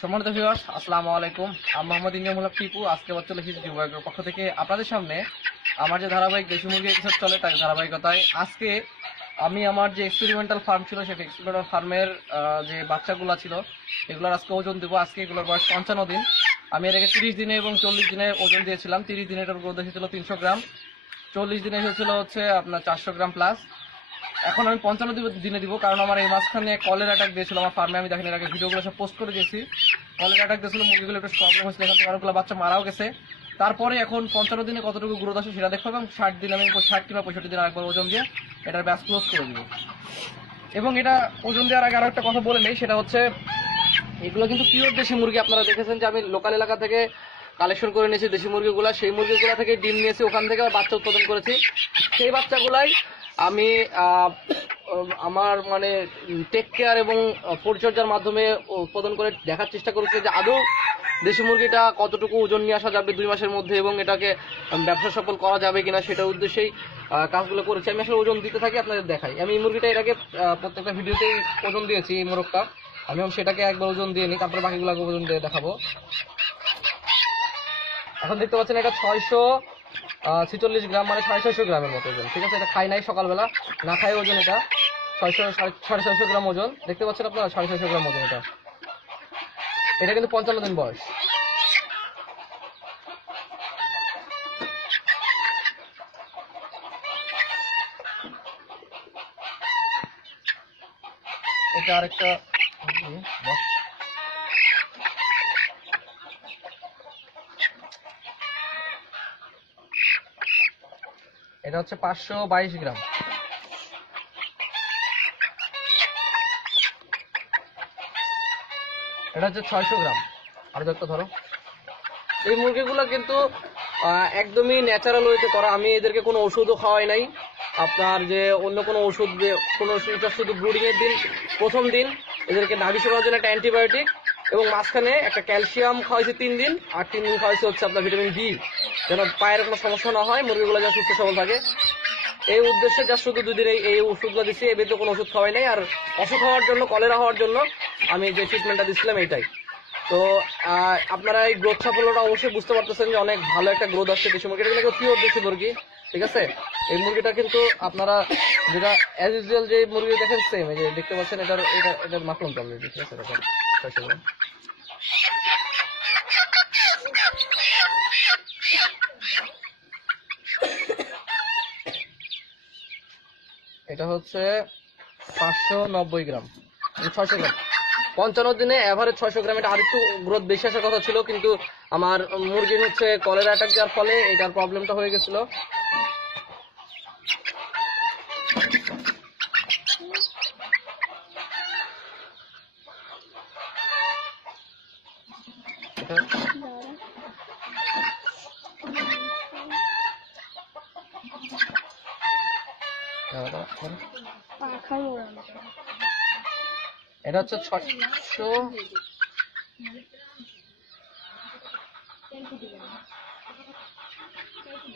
সম্মানিত ভিউয়ার্স, আসসালামু আলাইকুম। আমি মোহাম্মদ ইন্ডিয়ান মুলাক টিপু। আজকে চলে এসেছি ডিউবার্গের পক্ষ থেকে আপনাদের সামনে আমার যে ধারাবাহিক দেশি মুরগি এপিসোড চলে তার ধারাবাহিকতায় আজকে আমি আমার যে এক্সপেরিমেন্টাল ফার্ম ছিল সেই এক্সপেরিমেন্টাল ফার্মের যে বাচ্চাগুলো ছিল এগুলোর আজকে ওজন দেবো। আজকে এগুলোর বয়স 55 দিন। আমি এর আগে 30 দিনে এবং 40 দিনে ওজন দিয়েছিলাম। 30 দিনের গ্রোথ এসেছিল 300 গ্রাম, 40 দিনে এসেছিল হচ্ছে আপনার 400 গ্রাম প্লাস। এখন আমি 55 দিনে দিব, কারণ আমার এই মাঝখানে কলের অ্যাটাক দিয়েছিল আমার ফার্মে। আমি দেখেন এর আগে ভিডিওগুলো সব পোস্ট করে দিয়েছি। কলের অ্যাটাক দিয়েছিল, মুরগিগুলো একটু প্রবলেম হয়েছিল, এখান থেকে অনেকগুলো বাচ্চা মারাও গেছে। তারপরে এখন 55 দিনে কতটুকু গ্রোথ আসে সেটা দেখবো, এবং 60 দিন আমি 60 কিংবা 65 দিন আরেকবার ওজন দিয়ে এটার ব্যাস ক্লোজ করে দিব। এবং এটা ওজন দেওয়ার আগে আরো একটা কথা বলে নেই, সেটা হচ্ছে এগুলো কিন্তু পিওর দেশি মুরগি। আপনারা দেখেছেন যে আমি লোকাল এলাকা থেকে কালেকশন করে নিয়েছি দেশি মুরগিগুলা। সেই মুরগিগুলা থেকে ডিম নিয়েছি, ওখান থেকে বাচ্চা উৎপাদন করেছি। সেই বাচ্চাগুলাই আমি আমার মানে টেক কেয়ার এবং পরিচর্যার মাধ্যমে উৎপাদন করে দেখার চেষ্টা করেছি যে আদৌ দেশি মুরগিটা কতটুকু ওজন নিয়ে আসা যাবে 2 মাসের মধ্যে, এবং এটাকে ব্যবসা সফল করা যাবে কিনা সেটার উদ্দেশ্যেই কাজগুলো করেছি। আমি আসলে ওজন দিতে থাকি, আপনাদের দেখাই। আমি এই মুরগিটা এর আগে প্রত্যেকটা ভিডিওতেই ওজন দিয়েছি এই মোরগটা। আমি সেটাকে একবার ওজন দিয়ে নিই, তারপরে বাকিগুলোকে ওজন দিয়ে দেখাবো। এখন দেখতে পাচ্ছেন এটা 646 গ্রাম, মানে 650 গ্রামের মতো ওজন। ঠিক আছে, এটা খাই নাই সকালবেলা, না খাই ওজন এটা 650 গ্রাম ওজন। দেখতে পাচ্ছেন আপনারা 650 গ্রাম ওজন। এটা কিন্তু 55 দিন বয়স। এটা আরেকটা এটা হচ্ছে 522 গ্রাম। এটা হচ্ছে 600 গ্রাম। আর একটা ধরো। এই মুরগিগুলো কিন্তু একদমই ন্যাচারাল ওয়েতে করা। আমি এদেরকে কোনো ওষুধও খাওয়াই নাই, আপনার যে অন্য কোনো ওষুধ কোনো ওষুধটা শুধু ব্রুডিং এর দিন প্রথম দিন এদেরকে নাভি শোকানোর জন্য একটা অ্যান্টিবায়োটিক, এবং মাঝখানে একটা ক্যালসিয়াম খাওয়াইছি 3 দিন, আর 3 দিন খাওয়াইছি হচ্ছে আপনার ভিটামিন বি, যেন পায়ের কোনো সমস্যা না হয়, মুরগিগুলো যেন সুস্থ সবল থাকে। এই উদ্দেশ্যে যা শুধু 2 দিন এই ওষুধগুলো দিচ্ছি। এ ব্যতীত কোনো ওষুধ খাওয়াই নাই। আর অসুখ হওয়ার জন্য, কলেরা হওয়ার জন্য আমি যে ট্রিটমেন্টটা দিচ্ছিলাম এইটাই। তো আপনারা এই গ্রোথ সাফল্যটা অবশ্যই বুঝতে পারতেছেন যে অনেক ভালো একটা গ্রোথ আসছে দেশি মুরগি। এটা কিন্তু পিওর দেশি মুরগি, ঠিক আছে। এই মুরগিটা কিন্তু আপনারা যেটা অ্যাজ ইউজুয়াল যে মুরগি দেখেন সেম, এই যে দেখতে পাচ্ছেন এটার মাখন তো অলরেডি, ঠিক আছে। এটা হচ্ছে 590 গ্রাম, 600 গ্রাম। 55 দিনে এভারেজ 600 গ্রাম। এটা আরেকটু গ্রোথ বেশি আসার কথা ছিল, কিন্তু আমার মুরগির হচ্ছে কলেরা অ্যাটাক যাওয়ার ফলে এটার প্রবলেমটা হয়ে গেছিল। এটা হচ্ছে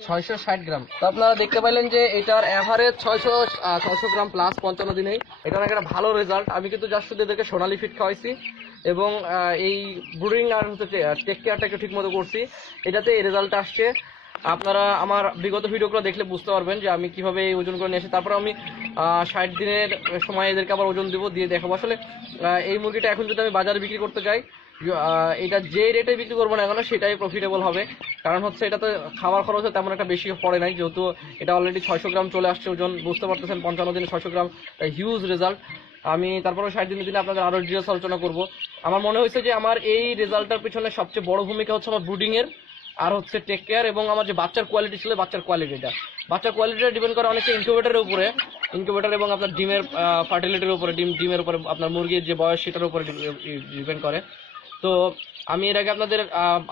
660 গ্রাম। তো আপনারা দেখতে পাইলেন যে এটার এভারেজ 600 গ্রাম প্লাস 55 দিনে। এটা অনেক একটা ভালো রেজাল্ট। আমি কিন্তু জাস্ট শুধু এদেরকে সোনালি ফিট খাওয়াইছি এবং এই ব্রুডিং আর হচ্ছে টেক কেয়ারটাকে ঠিক মতো করছি, এটাতে এই রেজাল্ট আসছে। আপনারা আমার বিগত ভিডিওগুলো দেখলে বুঝতে পারবেন যে আমি কিভাবে এই ওজন করে নিয়ে আসি। তারপর আমি 60 দিনের সময় এদেরকে আবার ওজন দিব, দিয়ে দেখাবো। আসলে এই মুরগিটা এখন যদি আমি বাজারে বিক্রি করতে যাই, এটা যে রেটে বিক্রি করবো না কেন সেটাই প্রফিটেবল হবে। কারণ হচ্ছে এটাতে খাবার খরচ তেমন একটা বেশি পড়ে নাই, যেহেতু এটা অলরেডি 600 গ্রাম চলে আসছে ওজন। বুঝতে পারতেছেন 55 দিনে 600 গ্রাম হিউজ রেজাল্ট। আমি তারপরে 60 দিনে আপনাদের আরো ডিটেলস আলোচনা করবো। আমার মনে হয়েছে যে আমার এই রেজাল্টের পিছনে সবচেয়ে বড় ভূমিকা হচ্ছে আমার ব্রুডিং এর, আর হচ্ছে টেক কেয়ার, এবং আমার যে বাচ্চার কোয়ালিটি ছিল, বাচ্চার কোয়ালিটিটা ডিপেন্ড করে অনেকটা ইনকিউবেটরের উপরে, ইনকিউবেটর এবং আপনার ডিমের ফার্টিলিটির উপরে, ডিমের উপরে, আপনার মুরগির যে বয়স সেটার উপরে ডিপেন্ড করে। তো আমি এর আগে আপনাদের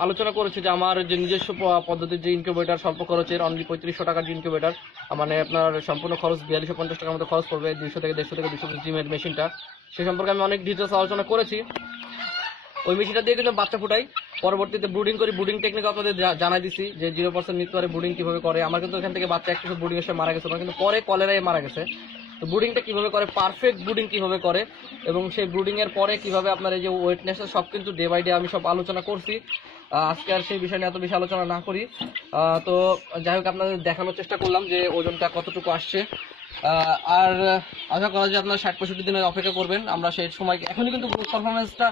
আলোচনা করেছি যে আমার যে নিজস্ব পদ্ধতির যে ইনকিউবেটর, স্বল্প খরচের, অনলি 3500 টাকার যে ইনকিউবেটর, মানে আপনার সম্পূর্ণ খরচ 4250 টাকার মতো খরচ পড়বে, 200 থেকে 200 জিমের মেশিনটা, সে সম্পর্কে আমি অনেক ডিটেলস আলোচনা করেছি। ওই মেশিনটা দিয়ে কিন্তু বাচ্চা ফুটাই, পরবর্তীতে ব্রুডিং করি। ব্রুডিং টেকনিক আপনাদের জানাই দিছি যে 0% মৃত্যু হারে ব্রুডিং কিভাবে করে। আমার কিন্তু এখান থেকে বাচ্চা একটা ব্রুডিং এসে মারা গেছে, কিন্তু পরে কলেরায় মারা গেছে। তো ব্রুডিংটা কিভাবে করে, পারফেক্ট ব্রুডিং কিভাবে করে, এবং সেই ব্রুডিং এর পরে কিভাবে আপনার এই যে ওয়েটনেস সব কিন্তু ডে বাই ডে আমি সব আলোচনা করছি। আজকে আর সেই বিষয় নিয়ে এত বেশি আলোচনা না করি। তো যাই হোক, আপনাদের দেখানোর চেষ্টা করলাম যে ওজনটা কতটুকু আসছে। আর আশা করা যায় আপনারা 60-65 দিনের অপেক্ষা করবেন। আমরা সেই সময় এখনই কিন্তু গ্রোথ পারফরমেন্সটা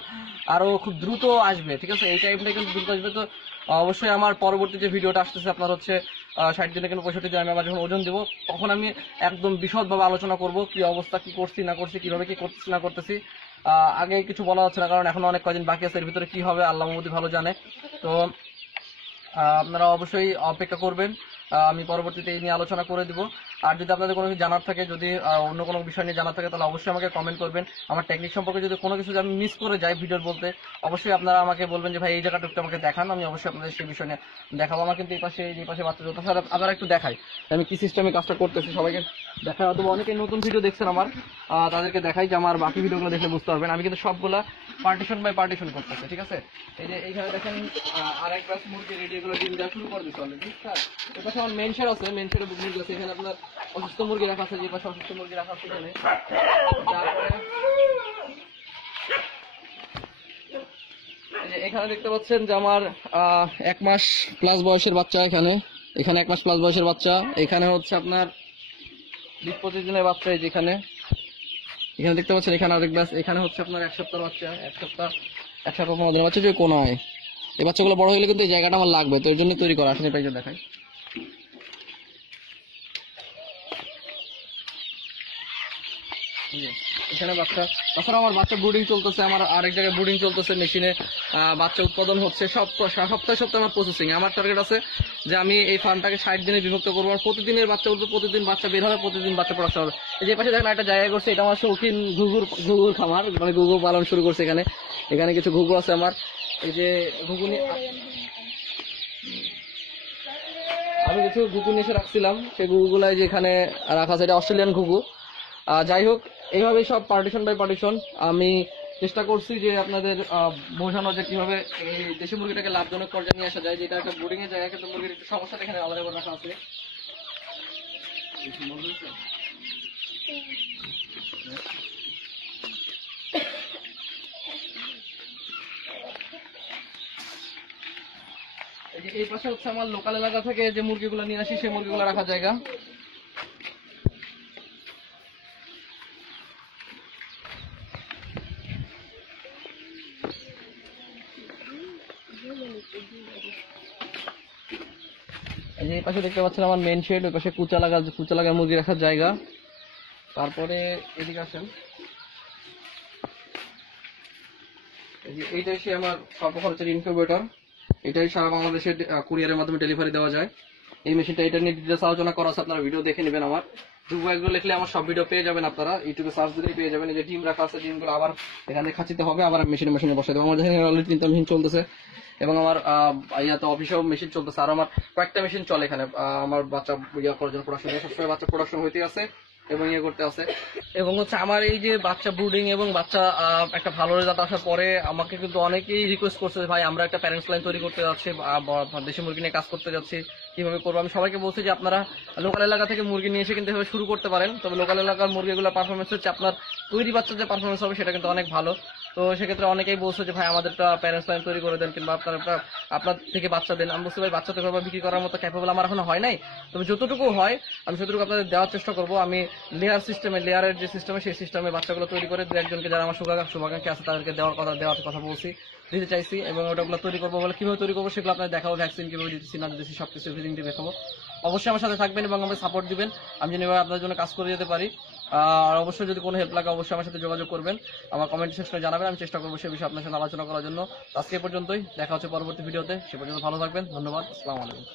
আরো খুব দ্রুত আসবে, ঠিক আছে, এই টাইমটা কিন্তু দ্রুত আসবে। তো অবশ্যই আমার পরবর্তী যে ভিডিওটা আসতেছে আপনার হচ্ছে 60 দিনে কিন্তু 65 দিনে আমি আবার যখন ওজন দেবো, তখন আমি একদম বিশদভাবে আলোচনা করব কি অবস্থা, কি করছি না করছি, কিভাবে কি করতেছি না করতেছি। আগে কিছু বলা হচ্ছে না, কারণ এখন অনেক কদিন বাকি আছে, এর ভিতরে কি হবে আল্লাহ মাহমুদি ভালো জানে। তো আপনারা অবশ্যই অপেক্ষা করবেন, আমি পরবর্তীতে এই নিয়ে আলোচনা করে দিব। আর যদি আপনাদের কোনো কিছু জানার থাকে, যদি অন্য কোনো বিষয় নিয়ে জানার থাকে, তাহলে অবশ্যই আমাকে কমেন্ট করবেন। আমার টেকনিক সম্পর্কে যদি কোনো কিছু আমি মিস করে যাই ভিডিওর বলতে, অবশ্যই আপনারা আমাকে বলবেন যে ভাই এই জায়গাটা একটু আমাকে দেখান, আমি অবশ্যই আপনাদের সেই বিষয় নিয়ে দেখাবো। আমার কিন্তু এই পাশে বাচ্চা যত সারা আপনারা একটু দেখাই আমি কি সিস্টেমে কাজটা করতেছি, সবাইকে দেখাই। অথবা অনেকে নতুন ভিডিও দেখছেন আমার, তাদেরকে দেখাই যে আমার বাকি ভিডিওগুলো দেখলে বুঝতে পারবেন। আমি কিন্তু সবগুলা পার্টিশন বাই পার্টিশন করতেছি, ঠিক আছে। এই যে এইখানে দেখেন আরেক ব্যাচ মুরগি রেডি, এগুলো ডিম দেওয়া শুরু করে দিতে অলরেডি। এর পাশে আমার মেন শেড আছে, মেন শেডে মুরগি আছে। এখানে আপনার অসুস্থ মুরগি রাখা আছে, যে পাশে অসুস্থ মুরগি রাখা আছে এখানে। তারপরে এখানে দেখতে পাচ্ছেন যে আমার 1 মাস প্লাস বয়সের বাচ্চা, এখানে 1 মাস প্লাস বয়সের বাচ্চা। এখানে হচ্ছে আপনার 20-25 দিনের বাচ্চা। এই যে এখানে দেখতে পাচ্ছেন, এখানে আরেক ব্যাচ। এখানে হচ্ছে আপনার 1 সপ্তাহ বাচ্চা, 1 সপ্তাহ 15 দিনের বাচ্চা। যে কোনো হয় এই বাচ্চাগুলো বড় হলে কিন্তু এই জায়গাটা আমার লাগবে, তো এর জন্য তৈরি করা। আসলে প্রাইজে দেখাই, এখানে বাচ্চা। তাছাড়া আমার বাচ্চা ব্রুডিং চলতেছে, আমার আরেক জায়গায় ব্রুডিং চলতেছে মেশিনে, বাচ্চা উৎপাদন হচ্ছে। সপ্তাহে আমার প্রসেসিং। আমার টার্গেট আছে যে আমি এই ফার্মটাকে 60 দিনে বিভক্ত করবো। আর প্রতিদিনের বাচ্চা উঠবে, প্রতিদিন বাচ্চা বের হবে, প্রতিদিন বাচ্চা প্রোডাকশন হবে। এই যে পাশে দেখেন একটা জায়গা করছে, এটা আমার শৌখিন ঘুঘুর খামার, মানে ঘুঘু পালন শুরু করছে এখানে কিছু ঘুঘু আছে আমার। এই যে ঘুঘুনি আমি কিছু ঘুঘু নিয়ে এসে রাখছিলাম, সেই ঘুঘুগুলাই যে এখানে রাখা আছে, এটা অস্ট্রেলিয়ান ঘুঘু। যাই হোক, এইভাবে সব পার্টিশন বাই পার্টিশন আমি চেষ্টা করছি যে আপনাদের বোঝানো যে কিভাবে এই দেশি মুরগিটাকে লাভজনক পর্যায়ে নিয়ে আসা যায়। যেটা একটা ব্রুডিং এর জায়গা, কিন্তু মুরগির একটু সমস্যা এখানে আলাদা করে রাখা আছে। এই পাশে হচ্ছে আমার লোকাল এলাকা থেকে যে মুরগিগুলো নিয়ে আসি, সেই মুরগিগুলো রাখার জায়গা। এই যে এই পাশে দেখতে পাচ্ছেন আমার মেন শেড, ওই পাশে কুচা লাগা মুরগি রাখার জায়গা। তারপরে এদিকে আসেন, এইটাই সে আমার স্বল্প খরচের ইনকিউবেটর। এটাই সারা বাংলাদেশে কুরিয়ারের মাধ্যমে ডেলিভারি দেওয়া যায়। এই মেশিনটা, এটা নিয়ে ডিটেলস আলোচনা করা আছে, আপনারা ভিডিও দেখে নেবেন। আমার দুবাইগুলো লিখলে আমার সব ভিডিও পেয়ে যাবেন, আপনারা ইউটিউবে সার্চ দিলেই পেয়ে যাবেন। এই যে ডিম রাখা আছে, ডিমগুলো আবার এখানে খাঁচিতে হবে, আবার মেশিনে বসাই দেবো। আমার যেখানে অলরেডি 3টা মেশিন চলতেছে, এবং আমার ইয়াতে অফিসেও মেশিন চলতেছে, আর আমার কয়েকটা মেশিন চলে এখানে আমার বাচ্চা ইয়া করার জন্য, প্রোডাকশন সবসময় বাচ্চা প্রোডাকশন হইতে আছে এবং ইয়ে করতে আছে। এবং হচ্ছে আমার এই যে বাচ্চা ব্রুডিং এবং বাচ্চা একটা ভালো রেজাল্ট আসার পরে আমাকে কিন্তু অনেকেই রিকোয়েস্ট করছে যে ভাই আমরা একটা প্যারেন্টস লাইন তৈরি করতে যাচ্ছি, দেশি মুরগি নিয়ে কাজ করতে যাচ্ছি, কিভাবে করবো। আমি সবাইকে বলছি যে আপনারা লোকাল এলাকা থেকে মুরগি নিয়ে এসে কিন্তু এভাবে শুরু করতে পারেন। তবে লোকাল এলাকার মুরগিগুলোর পারফরমেন্স হচ্ছে আপনার তৈরি বাচ্চার যে পারফরমেন্স হবে সেটা কিন্তু অনেক ভালো। তো সেক্ষেত্রে অনেকেই বলছে যে ভাই আমাদের একটা প্যারেন্টস লাইন তৈরি করে দেন, কিংবা আপনার থেকে বাচ্চা দেন। আমি বলছি ভাই বাচ্চা তো বিক্রি করার মতো ক্যাপেবল আমার এখনো হয় নাই, তবে যতটুকু হয় আমি সেটুকু আপনাদের দেওয়ার চেষ্টা করবো। আমি লেয়ারের যে সিস্টেমে, সেই সিস্টেমে বাচ্চাগুলো তৈরি করে 2-1জনকে যারা আমার শুভাকাঙ্ক্ষী আছে তাদেরকে দেওয়ার কথা বলছি, দিতে চাইছি। এবং ওটাগুলো তৈরি করবো বলে কিভাবে তৈরি করবো সেগুলো আপনাদের দেখাবো, ভ্যাকসিন কিভাবে দিতেছি না দিতেছি সবকিছু ভিজিং দেখাবো। অবশ্যই আমার সাথে থাকবেন এবং আমাকে সাপোর্ট দিবেন, আমি যেন এবার আপনার জন্য কাজ করে যেতে পারি। আর অবশ্যই যদি কোনো হেল্প লাগে অবশ্যই আমার সাথে যোগাযোগ করবেন, আমার কমেন্ট সেকশনে জানাবেন, আমি চেষ্টা করবো সে বিষয়ে আপনার সাথে আলোচনা করার জন্য। আজকে পর্যন্তই, দেখা হচ্ছে পরবর্তী ভিডিওতে। সে পর্যন্ত ভালো থাকবেন, ধন্যবাদ, আসসালামু আলাইকুম।